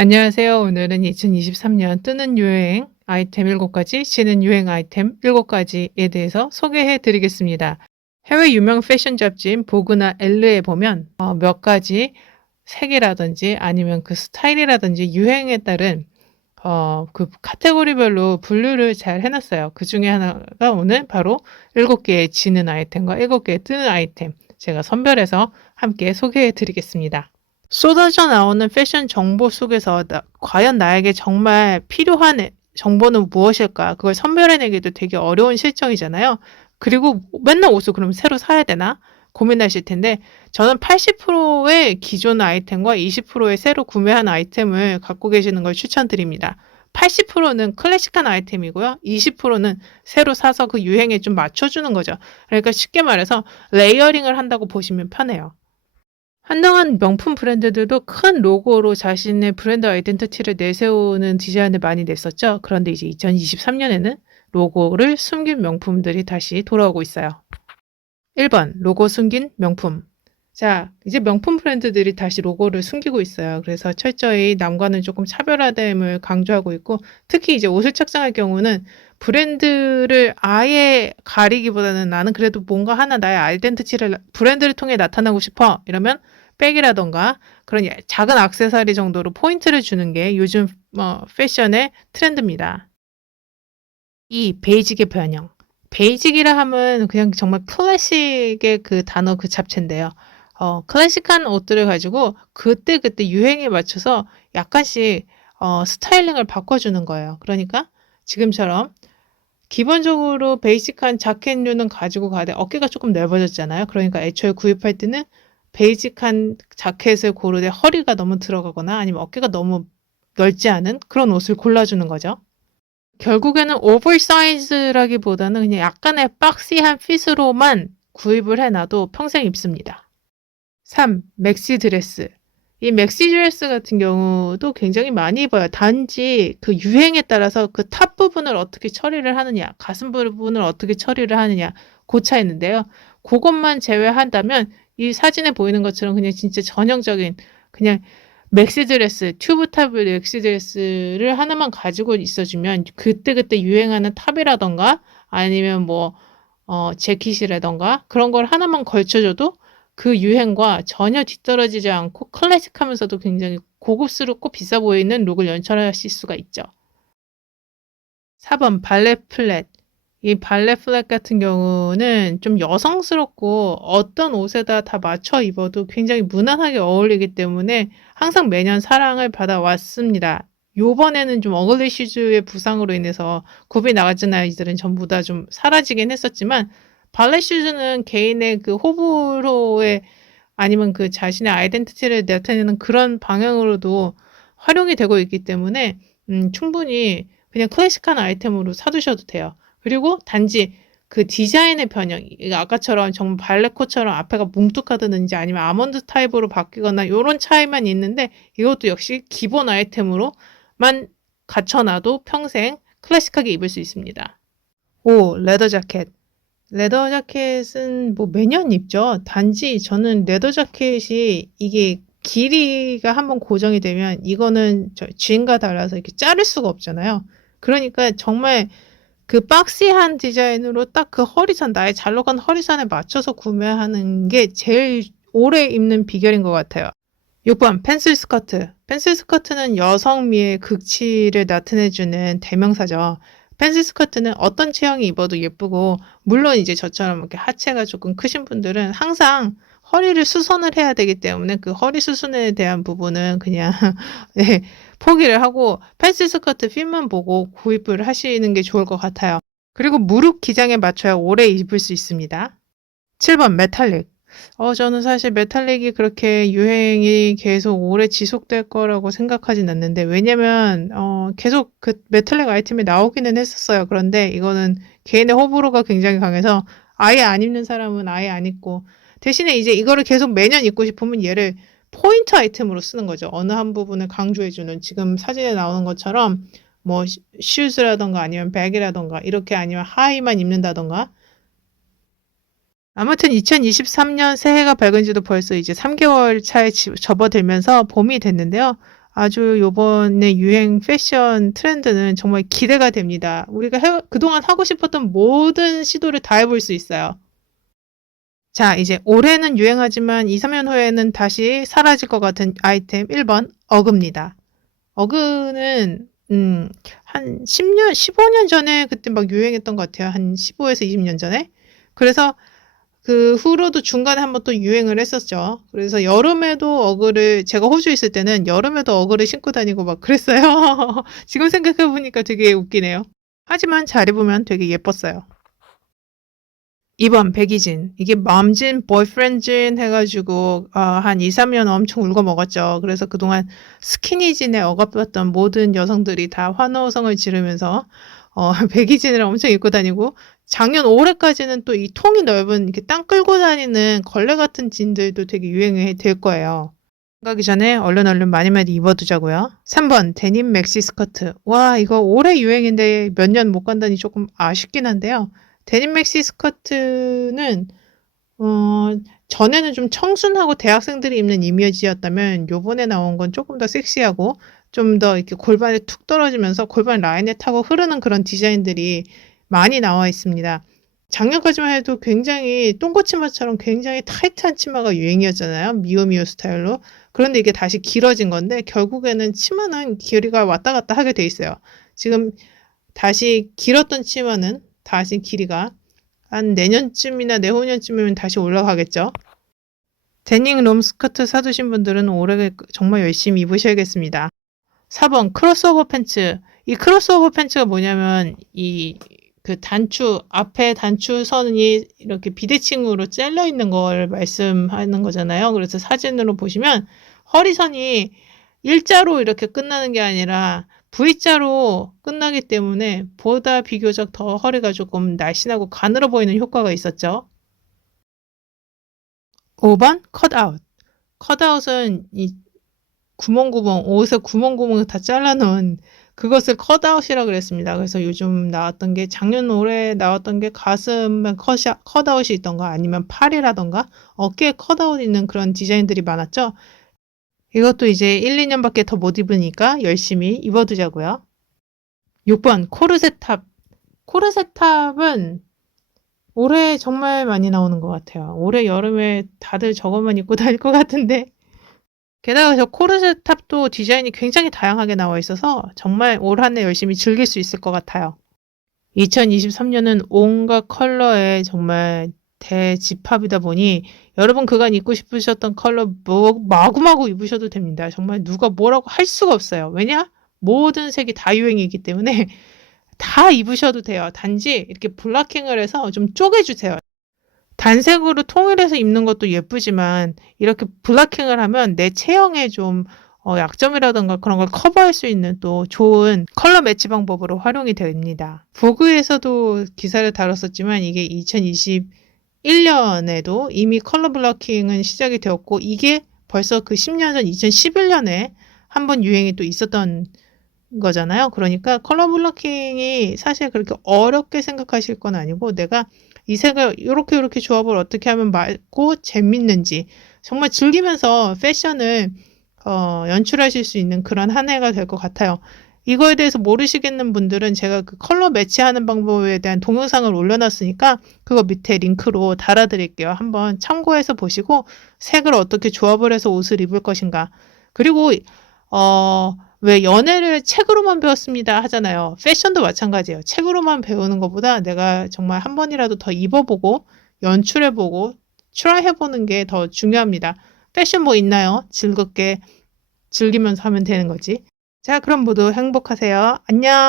안녕하세요. 오늘은 2023년 뜨는 유행 아이템 7가지, 지는 유행 아이템 7가지에 대해서 소개해 드리겠습니다. 해외 유명 패션 잡지인 보그나 엘르에 보면 몇 가지 색이라든지 아니면 그 스타일이라든지 유행에 따른 그 카테고리별로 분류를 잘 해놨어요. 그 중에 하나가 오늘 바로 7개의 지는 아이템과 7개의 뜨는 아이템 제가 선별해서 함께 소개해 드리겠습니다. 쏟아져 나오는 패션 정보 속에서 과연 나에게 정말 필요한 정보는 무엇일까? 그걸 선별해내기도 되게 어려운 실정이잖아요. 그리고 맨날 옷을 그럼 새로 사야 되나? 고민하실 텐데 저는 80%의 기존 아이템과 20%의 새로 구매한 아이템을 갖고 계시는 걸 추천드립니다. 80%는 클래식한 아이템이고요. 20%는 새로 사서 그 유행에 좀 맞춰주는 거죠. 그러니까 쉽게 말해서 레이어링을 한다고 보시면 편해요. 한동안 명품 브랜드들도 큰 로고로 자신의 브랜드 아이덴티티를 내세우는 디자인을 많이 냈었죠. 그런데 이제 2023년에는 로고를 숨긴 명품들이 다시 돌아오고 있어요. 1번, 로고 숨긴 명품. 자, 이제 명품 브랜드들이 다시 로고를 숨기고 있어요. 그래서 철저히 남과는 조금 차별화됨을 강조하고 있고, 특히 이제 옷을 착장할 경우는 브랜드를 아예 가리기보다는 나는 그래도 뭔가 하나 나의 아이덴티티를 브랜드를 통해 나타나고 싶어. 이러면 백이라던가 그런 작은 액세서리 정도로 포인트를 주는 게 요즘 패션의 트렌드입니다. 이 베이직의 변형. 베이직이라 하면 그냥 정말 클래식의 그 단어 그 잡채인데요. 클래식한 옷들을 가지고 그때그때 유행에 맞춰서 약간씩 스타일링을 바꿔주는 거예요. 그러니까 지금처럼 기본적으로 베이직한 자켓류는 가지고 가되 어깨가 조금 넓어졌잖아요. 그러니까 애초에 구입할 때는 베이직한 자켓을 고르되 허리가 너무 들어가거나 아니면 어깨가 너무 넓지 않은 그런 옷을 골라주는 거죠. 결국에는 오버사이즈라기보다는 그냥 약간의 박시한 핏으로만 구입을 해놔도 평생 입습니다. 3. 맥시 드레스. 이 맥시 드레스 같은 경우도 굉장히 많이 입어요. 단지 그 유행에 따라서 그 탑 부분을 어떻게 처리를 하느냐, 가슴 부분을 어떻게 처리를 하느냐, 그 차이인데요. 그것만 제외한다면 이 사진에 보이는 것처럼 그냥 진짜 전형적인 그냥 맥시드레스, 튜브탑을 맥시드레스를 하나만 가지고 있어주면 그때그때 유행하는 탑이라던가 아니면 재킷이라던가 그런 걸 하나만 걸쳐줘도 그 유행과 전혀 뒤떨어지지 않고 클래식하면서도 굉장히 고급스럽고 비싸 보이는 룩을 연출하실 수가 있죠. 4번 발렛 플랫. 이 발렛 플랫 같은 경우는 좀 여성스럽고 어떤 옷에다 다 맞춰 입어도 굉장히 무난하게 어울리기 때문에 항상 매년 사랑을 받아왔습니다. 요번에는 좀 어글리 슈즈의 부상으로 인해서 굽이 나갔던 아이들은 전부 다 좀 사라지긴 했었지만 발렛 슈즈는 개인의 그 호불호에 아니면 그 자신의 아이덴티티를 나타내는 그런 방향으로도 활용이 되고 있기 때문에 충분히 그냥 클래식한 아이템으로 사두셔도 돼요. 그리고 단지 그 디자인의 변형, 아까처럼 정말 발레코처럼 앞에가 뭉툭하다든지 아니면 아몬드 타입으로 바뀌거나 이런 차이만 있는데 이것도 역시 기본 아이템으로만 갖춰놔도 평생 클래식하게 입을 수 있습니다. 5. 레더 자켓. 레더 자켓은 매년 입죠. 단지 저는 레더 자켓이 이게 길이가 한번 고정이 되면 이거는 주인과 달라서 이렇게 자를 수가 없잖아요. 그러니까 정말 그 박시한 디자인으로 딱 그 허리선, 나의 잘록한 허리선에 맞춰서 구매하는 게 제일 오래 입는 비결인 것 같아요. 6번 펜슬 스커트. 펜슬 스커트는 여성미의 극치를 나타내주는 대명사죠. 펜슬 스커트는 어떤 체형이 입어도 예쁘고 물론 이제 저처럼 이렇게 하체가 조금 크신 분들은 항상 허리를 수선을 해야 되기 때문에 그 허리 수선에 대한 부분은 그냥 네, 포기를 하고 펜슬 스커트 핏만 보고 구입을 하시는 게 좋을 것 같아요. 그리고 무릎 기장에 맞춰야 오래 입을 수 있습니다. 7번 메탈릭. 저는 사실 메탈릭이 그렇게 유행이 계속 오래 지속될 거라고 생각하진 않는데, 왜냐면, 계속 그 메탈릭 아이템이 나오기는 했었어요. 그런데 이거는 개인의 호불호가 굉장히 강해서 아예 안 입는 사람은 아예 안 입고, 대신에 이제 이거를 계속 매년 입고 싶으면 얘를 포인트 아이템으로 쓰는 거죠. 어느 한 부분을 강조해주는, 지금 사진에 나오는 것처럼, 슈즈라던가 아니면 백이라던가, 이렇게 아니면 하의만 입는다던가, 아무튼 2023년 새해가 밝은 지도 벌써 이제 3개월 차에 접어들면서 봄이 됐는데요. 아주 요번에 유행 패션 트렌드는 정말 기대가 됩니다. 우리가 그동안 하고 싶었던 모든 시도를 다 해볼 수 있어요. 자, 이제 올해는 유행하지만 2, 3년 후에는 다시 사라질 것 같은 아이템 1번 어그입니다. 어그는 한 10년, 15년 전에 그때 막 유행했던 것 같아요. 한 15에서 20년 전에. 그래서 그 후로도 중간에 한번 또 유행을 했었죠. 그래서 여름에도 어그를, 제가 호주에 있을 때는 여름에도 어그를 신고 다니고 막 그랬어요. 지금 생각해보니까 되게 웃기네요. 하지만 잘 입으면 되게 예뻤어요. 2번 백이진. 이게 맘진, 보이프렌진 해가지고 한 2, 3년 엄청 울고 먹었죠. 그래서 그동안 스키니진에 억압했던 모든 여성들이 다 환호성을 지르면서 백이진을 엄청 입고 다니고 작년 올해까지는 또 이 통이 넓은 이렇게 땅 끌고 다니는 걸레 같은 진들도 되게 유행이 될 거예요. 가기 전에 얼른 많이 입어두자고요. 3번 데님 맥시 스커트. 와, 이거 올해 유행인데 몇 년 못 간다니 조금 아쉽긴 한데요. 데님 맥시 스커트는 전에는 좀 청순하고 대학생들이 입는 이미지였다면 요번에 나온 건 조금 더 섹시하고 좀 더 이렇게 골반에 툭 떨어지면서 골반 라인에 타고 흐르는 그런 디자인들이 많이 나와 있습니다. 작년까지만 해도 굉장히 똥꼬치마처럼 굉장히 타이트한 치마가 유행이었잖아요. 미오미오 스타일로. 그런데 이게 다시 길어진 건데 결국에는 치마는 길이가 왔다 갔다 하게 돼 있어요. 지금 다시 길었던 치마는 다시 길이가 한 내년쯤이나 내후년쯤이면 다시 올라가겠죠. 데닝 롬 스커트 사두신 분들은 올해 정말 열심히 입으셔야겠습니다. 4번 크로스오버 팬츠. 이 크로스오버 팬츠가 뭐냐면 그 단추 앞에 단추선이 이렇게 비대칭으로 잘려 있는 걸 말씀하는 거잖아요. 그래서 사진으로 보시면 허리선이 일자로 이렇게 끝나는 게 아니라 V자로 끝나기 때문에 보다 비교적 더 허리가 조금 날씬하고 가늘어 보이는 효과가 있었죠. 5번 컷아웃. 컷아웃은 이 구멍구멍, 옷에 구멍구멍 다 잘라놓은 그것을 컷아웃이라고 그랬습니다. 그래서 요즘 나왔던 게 작년 올해 나왔던 게 가슴에 컷아웃이 있던가 아니면 팔이라던가 어깨에 컷아웃 있는 그런 디자인들이 많았죠. 이것도 이제 1, 2년밖에 더 못 입으니까 열심히 입어두자고요. 6번 코르셋탑. 코르셋탑은 올해 정말 많이 나오는 것 같아요. 올해 여름에 다들 저것만 입고 다닐 것 같은데 게다가 저 코르셋탑도 디자인이 굉장히 다양하게 나와 있어서 정말 올 한 해 열심히 즐길 수 있을 것 같아요. 2023년은 온갖 컬러의 정말 대집합이다 보니 여러분 그간 입고 싶으셨던 컬러 마구마구 입으셔도 됩니다. 정말 누가 뭐라고 할 수가 없어요. 왜냐? 모든 색이 다 유행이기 때문에 다 입으셔도 돼요. 단지 이렇게 블락킹을 해서 좀 쪼개주세요. 단색으로 통일해서 입는 것도 예쁘지만 이렇게 블락킹을 하면 내 체형에 좀 약점이라던가 그런 걸 커버할 수 있는 또 좋은 컬러 매치 방법으로 활용이 됩니다. 보그에서도 기사를 다뤘었지만 이게 2021년에도 이미 컬러 블러킹은 시작이 되었고 이게 벌써 그 10년 전 2011년에 한번 유행이 또 있었던 거잖아요. 그러니까 컬러 블러킹이 사실 그렇게 어렵게 생각하실 건 아니고 내가 이 색을 이렇게 조합을 어떻게 하면 맑고 재밌는지 정말 즐기면서 패션을 연출하실 수 있는 그런 한 해가 될 것 같아요. 이거에 대해서 모르시겠는 분들은 제가 그 컬러 매치하는 방법에 대한 동영상을 올려놨으니까 그거 밑에 링크로 달아드릴게요. 한번 참고해서 보시고 색을 어떻게 조합을 해서 옷을 입을 것인가. 그리고 왜 연애를 책으로만 배웠습니다 하잖아요. 패션도 마찬가지예요. 책으로만 배우는 것보다 내가 정말 한 번이라도 더 입어보고 연출해보고 트라이해보는 게 더 중요합니다. 패션 뭐 있나요? 즐겁게 즐기면서 하면 되는 거지. 자, 그럼 모두 행복하세요. 안녕.